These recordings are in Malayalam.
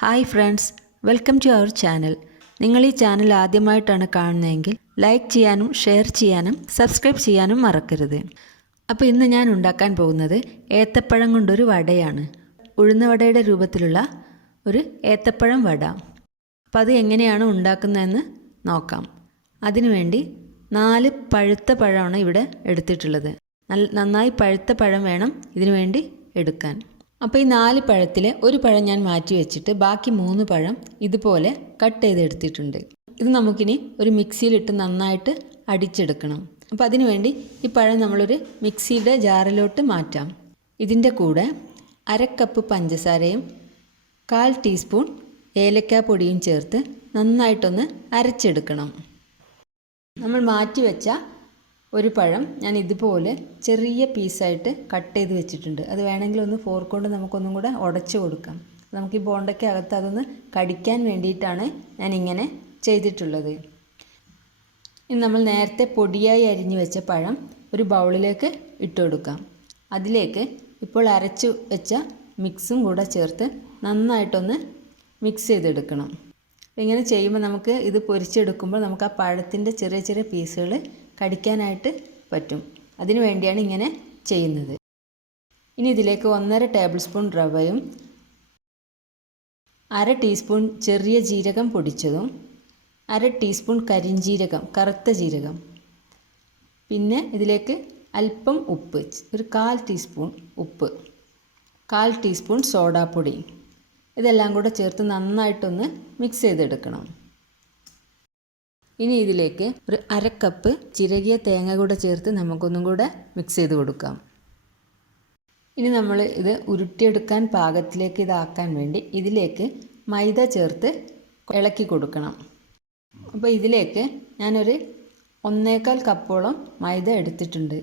Hi friends, welcome to our channel. നിങ്ങൾ ഈ ചാനൽ ആദ്യമായിട്ടാണ് കാണുന്നതെങ്കിൽ ലൈക്ക് ചെയ്യാനും ഷെയർ ചെയ്യാനും സബ്സ്ക്രൈബ് ചെയ്യാനും മറക്കരുത്. അപ്പോൾ ഇന്ന് ഞാൻ ഉണ്ടാക്കാൻ പോകുന്നത് ഏത്തപ്പഴം കൊണ്ടൊരു വടയാണ്. ഉഴുന്നുവടയുടെ രൂപത്തിലുള്ള ഒരു ഏത്തപ്പഴം വട. അപ്പോൾ അത് എങ്ങനെയാണ് ഉണ്ടാക്കുന്നതെന്ന് നോക്കാം. അതിനുവേണ്ടി 4 പഴുത്ത പഴമാണ് ഇവിടെ എടുത്തിട്ടുള്ളത്. നന്നായി പഴുത്ത പഴം വേണം ഇതിനു വേണ്ടി എടുക്കാൻ. അപ്പോൾ ഈ 4 പഴത്തിൽ ഒരു പഴം ഞാൻ മാറ്റി വെച്ചിട്ട് ബാക്കി 3 പഴം ഇതുപോലെ കട്ട് ചെയ്തെടുത്തിട്ടുണ്ട്. ഇത് നമുക്കിനി ഒരു മിക്സിയിലിട്ട് നന്നായിട്ട് അടിച്ചെടുക്കണം. അപ്പോൾ അതിനു വേണ്ടി ഈ പഴം നമ്മളൊരു മിക്സിയുടെ ജാറിലോട്ട് മാറ്റാം. ഇതിൻ്റെ കൂടെ 1/2 കപ്പ് പഞ്ചസാരയും 1/4 ടീസ്പൂൺ ഏലക്കാപ്പൊടിയും ചേർത്ത് നന്നായിട്ടൊന്ന് അരച്ചെടുക്കണം. നമ്മൾ മാറ്റി വെച്ച ഒരു പഴം ഞാൻ ഇതുപോലെ ചെറിയ പീസായിട്ട് കട്ട് ചെയ്ത് വെച്ചിട്ടുണ്ട്. അത് വേണമെങ്കിൽ ഒന്ന് ഫോർക്ക് കൊണ്ട് നമുക്കൊന്നും കൂടെ ഉടച്ചു കൊടുക്കാം. നമുക്ക് ഈ ബോണ്ടയ്ക്ക് അകത്ത് അതൊന്ന് കടിക്കാൻ വേണ്ടിയിട്ടാണ് ഞാനിങ്ങനെ ചെയ്തിട്ടുള്ളത്. ഇനി നമ്മൾ നേരത്തെ പൊടിയായി അരിഞ്ഞു വെച്ച പഴം ഒരു ബൗളിലേക്ക് ഇട്ട് കൊടുക്കാം. അതിലേക്ക് ഇപ്പോൾ അരച്ചു വെച്ച മിക്സും കൂടെ ചേർത്ത് നന്നായിട്ടൊന്ന് മിക്സ് ചെയ്തെടുക്കണം. ഇങ്ങനെ ചെയ്യുമ്പോൾ നമുക്ക് ഇത് പൊരിച്ചെടുക്കുമ്പോൾ നമുക്ക് ആ പഴത്തിൻ്റെ ചെറിയ ചെറിയ പീസുകൾ കടിക്കാനായിട്ട് പറ്റും. അതിനു വേണ്ടിയാണ് ഇങ്ങനെ ചെയ്യുന്നത്. ഇനി ഇതിലേക്ക് 1.5 ടേബിൾ സ്പൂൺ റവയും 1/2 ടീസ്പൂൺ ചെറിയ ജീരകം പൊടിച്ചതും 1/2 ടീസ്പൂൺ കരിഞ്ജീരകം, കറുത്ത ജീരകം, പിന്നെ ഇതിലേക്ക് അല്പം ഉപ്പ്, ഒരു 1/4 ടീസ്പൂൺ ഉപ്പ്, 1/4 ടീസ്പൂൺ സോഡാപ്പൊടി, ഇതെല്ലാം കൂടെ ചേർത്ത് നന്നായിട്ടൊന്ന് മിക്സ് ചെയ്തെടുക്കണം. ഇനി ഇതിലേക്ക് ഒരു 1/2 കപ്പ് ചിരകിയ തേങ്ങ കൂടെ ചേർത്ത് നമുക്കൊന്നും കൂടെ മിക്സ് ചെയ്ത് കൊടുക്കാം. ഇനി നമ്മൾ ഇത് ഉരുട്ടിയെടുക്കാൻ പാകത്തിലേക്ക് ഇതാക്കാൻ വേണ്ടി ഇതിലേക്ക് മൈദ ചേർത്ത് ഇളക്കി കൊടുക്കണം. അപ്പോൾ ഇതിലേക്ക് ഞാനൊരു 1/4 കപ്പോളം മൈദ എടുത്തിട്ടുണ്ട്.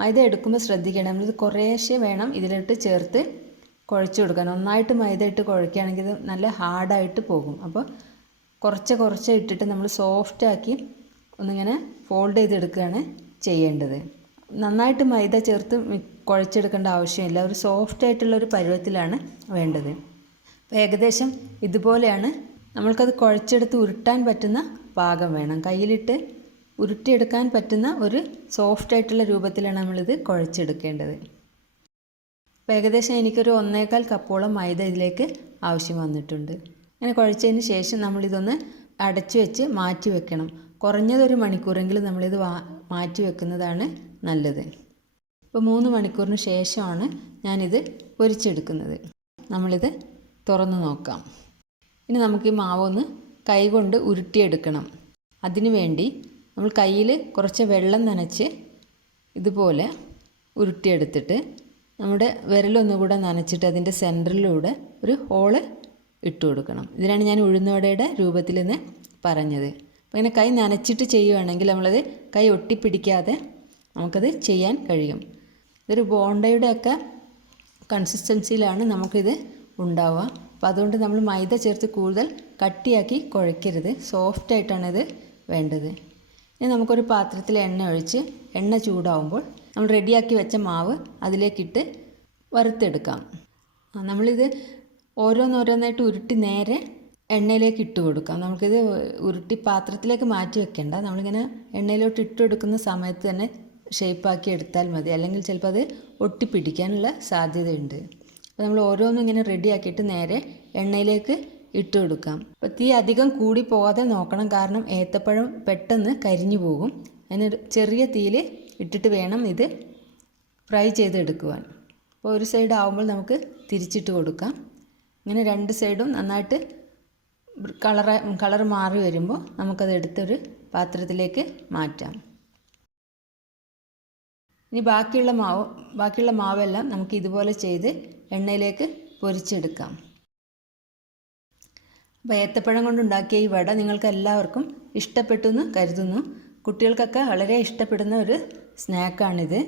മൈദ എടുക്കുമ്പോൾ ശ്രദ്ധിക്കണം, നമ്മളിത് കുറേശ്ശെ വേണം ഇതിലിട്ട് ചേർത്ത് കുഴച്ച് കൊടുക്കാൻ. ഒന്നായിട്ട് മൈദ ഇട്ട് കുഴക്കുകയാണെങ്കിൽ ഇത് നല്ല ഹാർഡായിട്ട് പോകും. അപ്പോൾ കുറച്ച് ഇട്ടിട്ട് നമ്മൾ സോഫ്റ്റാക്കി ഒന്നിങ്ങനെ ഫോൾഡ് ചെയ്തെടുക്കുകയാണ് ചെയ്യേണ്ടത്. നന്നായിട്ട് മൈദ ചേർത്ത് കുഴച്ചെടുക്കേണ്ട ആവശ്യമില്ല. ഒരു സോഫ്റ്റായിട്ടുള്ളൊരു പരുവത്തിലാണ് വേണ്ടത്. അപ്പോൾ ഏകദേശം ഇതുപോലെയാണ്. നമ്മൾക്കത് കുഴച്ചെടുത്ത് ഉരുട്ടാൻ പറ്റുന്ന പാകം വേണം. കയ്യിലിട്ട് ഉരുട്ടിയെടുക്കാൻ പറ്റുന്ന ഒരു സോഫ്റ്റായിട്ടുള്ള രൂപത്തിലാണ് നമ്മളിത് കുഴച്ചെടുക്കേണ്ടത്. അപ്പോൾ ഏകദേശം എനിക്കൊരു 1/4 കപ്പോളം മൈദ ഇതിലേക്ക് ആവശ്യം വന്നിട്ടുണ്ട്. അങ്ങനെ കുഴച്ചതിന് ശേഷം നമ്മളിതൊന്ന് അടച്ചു വെച്ച് മാറ്റി വെക്കണം. കുറഞ്ഞതൊരു മണിക്കൂറെങ്കിലും നമ്മളിത് മാറ്റി വെക്കുന്നതാണ് നല്ലത്. ഇപ്പോൾ 3 മണിക്കൂറിന് ശേഷമാണ് ഞാനിത് പൊരിച്ചെടുക്കുന്നത്. നമ്മളിത് തുറന്ന് നോക്കാം. ഇനി നമുക്ക് ഈ മാവൊന്ന് കൈകൊണ്ട് ഉരുട്ടിയെടുക്കണം. അതിനു വേണ്ടി നമ്മൾ കയ്യിൽ കുറച്ച് വെള്ളം നനച്ച് ഇതുപോലെ ഉരുട്ടിയെടുത്തിട്ട് നമ്മുടെ വിരലൊന്നുകൂടെ നനച്ചിട്ട് അതിൻ്റെ സെൻറ്ററിലൂടെ ഒരു ഹോള് ഇട്ട് കൊടുക്കണം. ഇതിനാണ് ഞാൻ ഉഴുന്നുവടയുടെ രൂപത്തിൽ നിന്ന് പറഞ്ഞത്. അപ്പോൾ ഇങ്ങനെ കൈ നനച്ചിട്ട് ചെയ്യുകയാണെങ്കിൽ നമ്മളത് കൈ ഒട്ടിപ്പിടിക്കാതെ നമുക്കത് ചെയ്യാൻ കഴിയും. ഇതൊരു ബോണ്ടയുടെയൊക്കെ കൺസിസ്റ്റൻസിയിലാണ് നമുക്കിത് ഉണ്ടാവുക. അപ്പോൾ അതുകൊണ്ട് നമ്മൾ മൈദ ചേർത്ത് കൂടുതൽ കട്ടിയാക്കി കുഴയ്ക്കരുത്. സോഫ്റ്റായിട്ടാണിത് വേണ്ടത്. ഇനി നമുക്കൊരു പാത്രത്തിൽ എണ്ണ ഒഴിച്ച് എണ്ണ ചൂടാവുമ്പോൾ നമ്മൾ റെഡിയാക്കി വെച്ച മാവ് അതിലേക്കിട്ട് വറുത്തെടുക്കാം. നമ്മളിത് ഓരോന്നോരോന്നായിട്ട് ഉരുട്ടി നേരെ എണ്ണയിലേക്ക് ഇട്ട് കൊടുക്കാം. നമുക്കിത് ഉരുട്ടി പാത്രത്തിലേക്ക് മാറ്റി വെക്കേണ്ട. നമ്മളിങ്ങനെ എണ്ണയിലോട്ട് ഇട്ട് കൊടുക്കുന്ന സമയത്ത് തന്നെ ഷേപ്പാക്കി എടുത്താൽ മതി. അല്ലെങ്കിൽ ചിലപ്പോൾ അത് ഒട്ടിപ്പിടിക്കാനുള്ള സാധ്യതയുണ്ട്. അപ്പോൾ നമ്മൾ ഓരോന്നും ഇങ്ങനെ റെഡിയാക്കിയിട്ട് നേരെ എണ്ണയിലേക്ക് ഇട്ട് കൊടുക്കാം. അപ്പോൾ തീ അധികം കൂടി പോകാതെ നോക്കണം, കാരണം ഏത്തപ്പഴം പെട്ടെന്ന് കരിഞ്ഞു പോകും. അതിന് ചെറിയ തീയിൽ ഇട്ടിട്ട് വേണം ഇത് ഫ്രൈ ചെയ്തെടുക്കുവാൻ. അപ്പോൾ ഒരു സൈഡ് ആവുമ്പോൾ നമുക്ക് തിരിച്ചിട്ട് കൊടുക്കാം. ഇങ്ങനെ 2 സൈഡും നന്നായിട്ട് കളർ മാറി വരുമ്പോൾ നമുക്കത് എടുത്തൊരു പാത്രത്തിലേക്ക് മാറ്റാം. ഇനി ബാക്കിയുള്ള മാവെല്ലാം നമുക്ക് ഇതുപോലെ ചെയ്ത് എണ്ണയിലേക്ക് പൊരിച്ചെടുക്കാം. അപ്പോൾ ഏത്തപ്പഴം കൊണ്ടുണ്ടാക്കിയ ഈ വട നിങ്ങൾക്ക് എല്ലാവർക്കും ഇഷ്ടപ്പെട്ടു എന്ന് കരുതുന്നു. കുട്ടികൾക്കൊക്കെ വളരെ ഇഷ്ടപ്പെടുന്ന ഒരു സ്നാക്കാണിത്.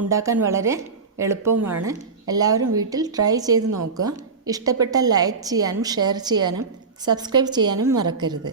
ഉണ്ടാക്കാൻ വളരെ എളുപ്പവുമാണ്. എല്ലാവരും വീട്ടിൽ ട്രൈ ചെയ്ത് നോക്കുക. ഇഷ്ടപ്പെട്ടാൽ ലൈക്ക് ചെയ്യാനും ഷെയർ ചെയ്യാനും സബ്സ്ക്രൈബ് ചെയ്യാനും മറക്കരുത്.